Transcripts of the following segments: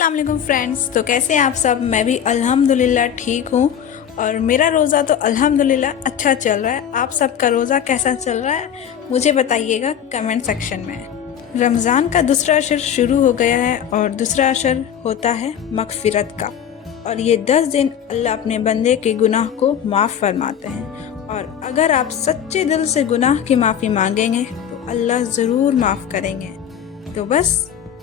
अस्सलाम वालेकुम फ्रेंड्स। तो कैसे हैं आप सब? मैं भी अल्हम्दुलिल्लाह ठीक हूँ और मेरा रोज़ा तो अल्हम्दुलिल्लाह अच्छा चल रहा है। आप सबका रोज़ा कैसा चल रहा है मुझे बताइएगा कमेंट सेक्शन में। रमज़ान का दूसरा अशर शुरू हो गया है और दूसरा अशर होता है मग़फ़िरत का, और ये 10 दिन अल्लाह अपने बंदे के गुनाह को माफ़ फरमाते हैं। और अगर आप सच्चे दिल से गुनाह की माफ़ी मांगेंगे तो अल्लाह ज़रूर माफ़ करेंगे। तो बस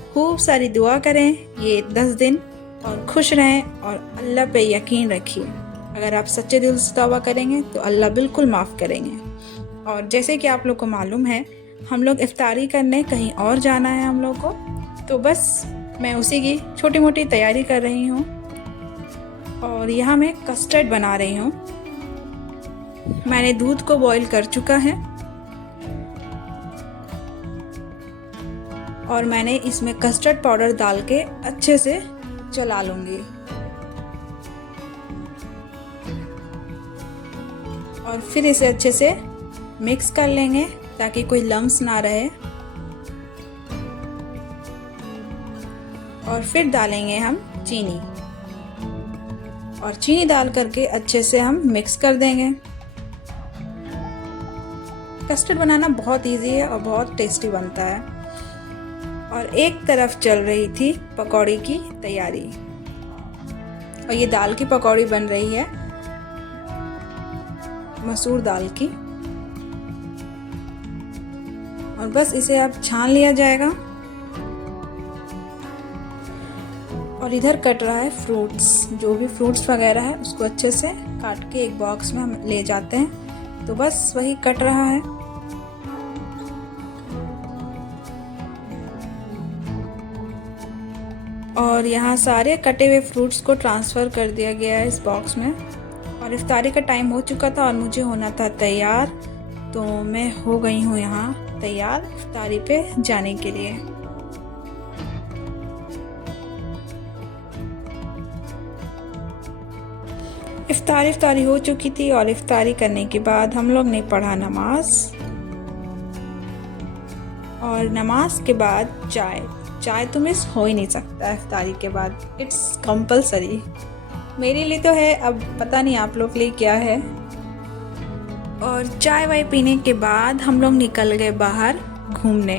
खूब सारी दुआ करें ये 10 दिन और खुश रहें और अल्लाह पे यकीन रखिए। अगर आप सच्चे दिल से तौबा करेंगे तो अल्लाह बिल्कुल माफ़ करेंगे। और जैसे कि आप लोग को मालूम है, हम लोग इफ्तारी करने कहीं और जाना है हम लोग को, तो बस मैं उसी की छोटी मोटी तैयारी कर रही हूँ। और यहाँ मैं कस्टर्ड बना रही हूँ। मैंने दूध को बॉईल कर चुका है और मैंने इसमें कस्टर्ड पाउडर डाल के अच्छे से चला लूँगी। और फिर इसे अच्छे से मिक्स कर लेंगे ताकि कोई लम्स ना रहे। और फिर डालेंगे हम चीनी, और चीनी डाल करके अच्छे से हम मिक्स कर देंगे। कस्टर्ड बनाना बहुत इजी है और बहुत टेस्टी बनता है। और एक तरफ चल रही थी पकौड़ी की तैयारी, और ये दाल की पकौड़ी बन रही है, मसूर दाल की। और बस इसे अब छान लिया जाएगा। और इधर कट रहा है फ्रूट्स, जो भी फ्रूट्स वगैरह है उसको अच्छे से काट के एक बॉक्स में हम ले जाते हैं। तो बस वही कट रहा है। और यहाँ सारे कटे हुए फ्रूट्स को ट्रांसफ़र कर दिया गया है इस बॉक्स में। और इफ्तारी का टाइम हो चुका था और मुझे होना था तैयार, तो मैं हो गई हूँ यहाँ तैयार इफ्तारी पे जाने के लिए। इफ्तारी हो चुकी थी और इफ्तारी करने के बाद हम लोग ने पढ़ा नमाज, और नमाज के बाद चाय तो मिस हो ही नहीं सकता इफ्तारी के बाद, इट्स कंपलसरी। मेरे लिए तो है, अब पता नहीं आप लोग के लिए क्या है। और चाय वाय पीने के बाद हम लोग निकल गए बाहर घूमने।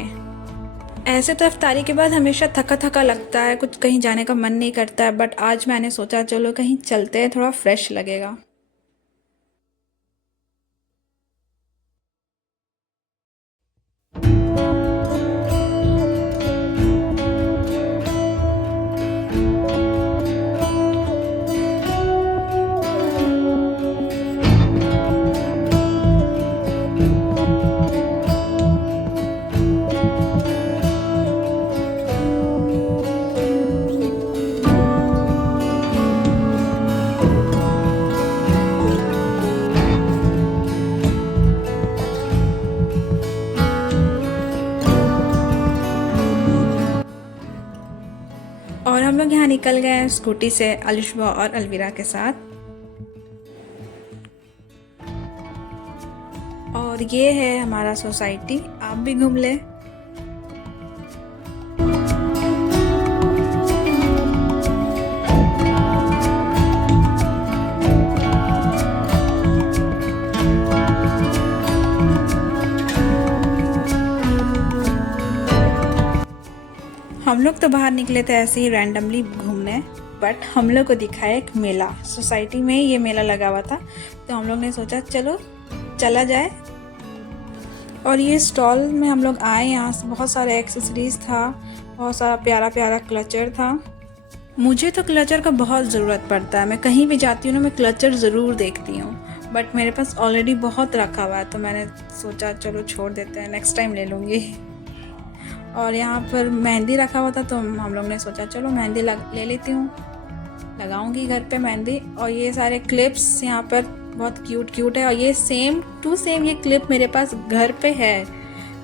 ऐसे तो इफ्तारी के बाद हमेशा थका थका लगता है, कुछ कहीं जाने का मन नहीं करता है, बट आज मैंने सोचा चलो कहीं चलते हैं, थोड़ा फ्रेश लगेगा। और हम लोग यहाँ निकल गए स्कूटी से अलिशबा और अलविरा के साथ। और ये है हमारा सोसाइटी, आप भी घूम ले। हम लोग तो बाहर निकले थे ऐसे ही रैंडमली घूमने, बट हम लोग को दिखा एक मेला, सोसाइटी में ये मेला लगा हुआ था, तो हम लोग ने सोचा चलो चला जाए। और ये स्टॉल में हम लोग आए, यहाँ से बहुत सारे एक्सेसरीज था, बहुत सारा प्यारा प्यारा क्लचर था। मुझे तो क्लचर का बहुत ज़रूरत पड़ता है, मैं कहीं भी जाती हूँ ना मैं क्लचर ज़रूर देखती हूँ, बट मेरे पास ऑलरेडी बहुत रखा हुआ है, तो मैंने सोचा चलो छोड़ देते हैं, नेक्स्ट टाइम ले लूँगी। और यहाँ पर मेहंदी रखा हुआ था, तो हम लोग ने सोचा चलो मेहंदी ले लेती हूँ, लगाऊंगी घर पे मेहंदी। और ये सारे क्लिप्स यहाँ पर बहुत क्यूट है, और ये सेम टू सेम ये क्लिप मेरे पास घर पे है,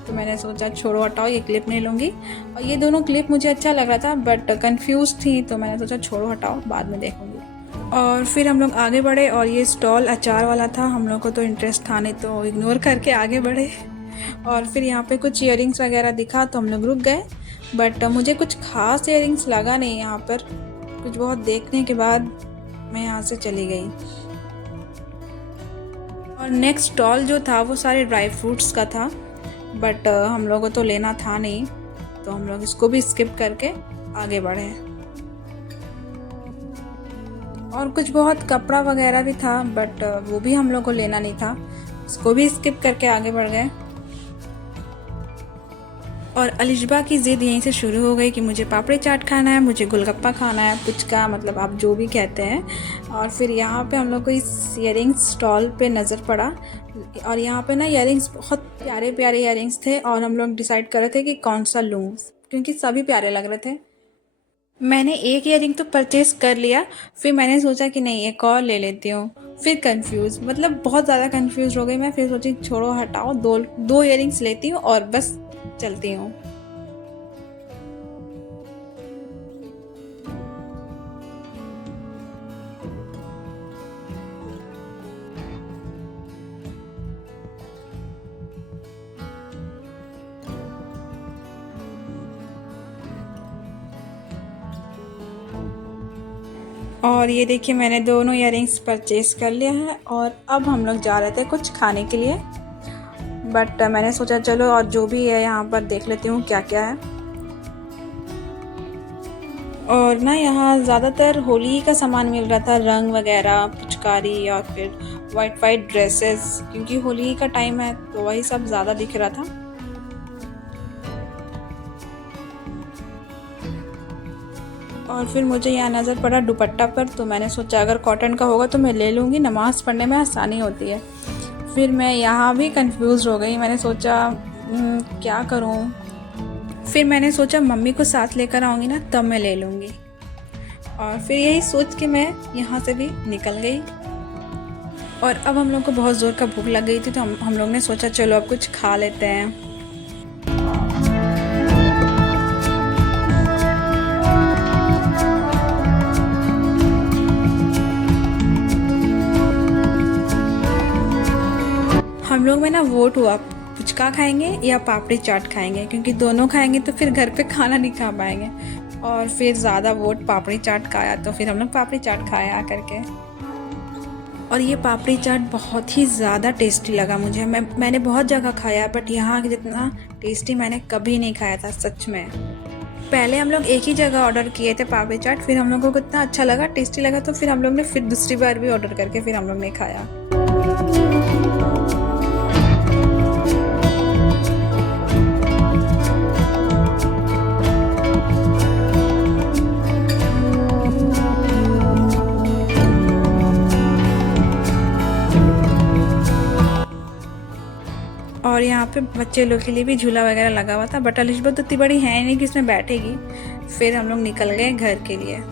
तो मैंने सोचा छोड़ो हटाओ ये क्लिप नहीं लूँगी। और ये दोनों क्लिप मुझे अच्छा लग रहा था बट कंफ्यूज थी, तो मैंने सोचा छोड़ो हटाओ बाद में देखूँगी। और फिर हम लोग आगे बढ़े, और ये स्टॉल अचार वाला था, हम लोग को तो इंटरेस्ट था नहीं तो इग्नोर करके आगे बढ़े। और फिर यहाँ पे कुछ इयररिंग्स वगैरह दिखा तो हम लोग रुक गए बट मुझे कुछ खास इयररिंग्स लगा नहीं यहाँ पर। कुछ बहुत देखने के बाद मैं यहाँ से चली गई। और नेक्स्ट स्टॉल जो था वो सारे ड्राई फ्रूट्स का था, बट हम लोगों को तो लेना था नहीं, तो हम लोग इसको भी स्किप करके आगे बढ़े। और कुछ बहुत कपड़ा वगैरह भी था, बट वो भी हम लोग को लेना नहीं था, उसको भी स्किप करके आगे बढ़ गए। और अलिशबा की ज़िद यहीं से शुरू हो गई कि मुझे पापड़ी चाट खाना है, मुझे गोलगप्पा खाना है, पुचका, मतलब आप जो भी कहते हैं। और फिर यहाँ पे हम लोग को इस इयररिंग्स स्टॉल पे नज़र पड़ा, और यहाँ पे ना इयररिंग्स बहुत प्यारे प्यारे इयररिंग्स थे, और हम लोग डिसाइड कर रहे थे कि कौन सा लूँ, क्योंकि सभी प्यारे लग रहे थे। मैंने एक इयररिंग तो परचेज कर लिया, फिर मैंने सोचा कि नहीं एक और ले लेती हूँ। फिर कंफ्यूज, मतलब बहुत ज़्यादा कंफ्यूज हो गई मैं। फिर सोची छोड़ो हटाओ, दो इयररिंग्स लेती हूँ और बस चलती हूँ। और ये देखिए मैंने दोनों इयररिंग्स परचेज कर लिया है, और अब हम लोग जा रहे थे कुछ खाने के लिए। बट मैंने सोचा चलो और जो भी है यहाँ पर देख लेती हूँ क्या क्या है। और ना यहाँ ज़्यादातर होली का सामान मिल रहा था, रंग वगैरह, पिचकारी, और फिर वाइट वाइट ड्रेसेस, क्योंकि होली का टाइम है तो वही सब ज़्यादा दिख रहा था। और फिर मुझे यहाँ नज़र पड़ा दुपट्टा पर, तो मैंने सोचा अगर कॉटन का होगा तो मैं ले लूँगी, नमाज़ पढ़ने में आसानी होती है। फिर मैं यहाँ भी कंफ्यूज हो गई, मैंने सोचा क्या करूँ। फिर मैंने सोचा मम्मी को साथ लेकर आऊँगी ना तब मैं ले लूँगी। और फिर यही सोच के मैं यहाँ से भी निकल गई। और अब हम लोग को बहुत ज़ोर का भूख लग गई थी, तो हम लोग ने सोचा चलो अब कुछ खा लेते हैं। हम लोग में ना वोट हुआ, पुचका खाएंगे या पापड़ी चाट खाएंगे, क्योंकि दोनों खाएंगे तो फिर घर पे खाना नहीं खा पाएंगे। और फिर ज़्यादा वोट पापड़ी चाट का आया, तो फिर हम लोग पापड़ी चाट खाया करके। और ये पापड़ी चाट बहुत ही ज़्यादा टेस्टी लगा मुझे। मैंने बहुत जगह खाया, बट यहाँ जितना टेस्टी मैंने कभी नहीं खाया था सच में। पहले हम लोग एक ही जगह ऑर्डर किए थे पापड़ी चाट, फिर हम लोगों को इतना अच्छा लगा, टेस्टी लगा, तो फिर हम लोग ने फिर दूसरी बार भी ऑर्डर करके फिर हम लोग ने खाया। और यहाँ पे बच्चे लोग के लिए भी झूला वगैरह लगा हुआ था, बट अलिशबा तो इतनी बड़ी है नहीं कि इसमें बैठेगी। फिर हम लोग निकल गए घर के लिए।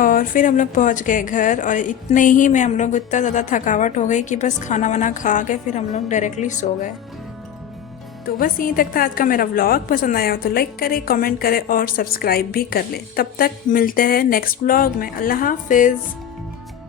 और फिर हम लोग पहुंच गए घर, और इतने ही में हम लोग इतना ज़्यादा थकावट हो गई कि बस खाना वाना खा के फिर हम लोग डायरेक्टली सो गए। तो बस यहीं तक था आज का मेरा व्लॉग। पसंद आया हो तो लाइक करें, कमेंट करें और सब्सक्राइब भी कर ले। तब तक मिलते हैं नेक्स्ट व्लॉग में। अल्लाह हाफिज़।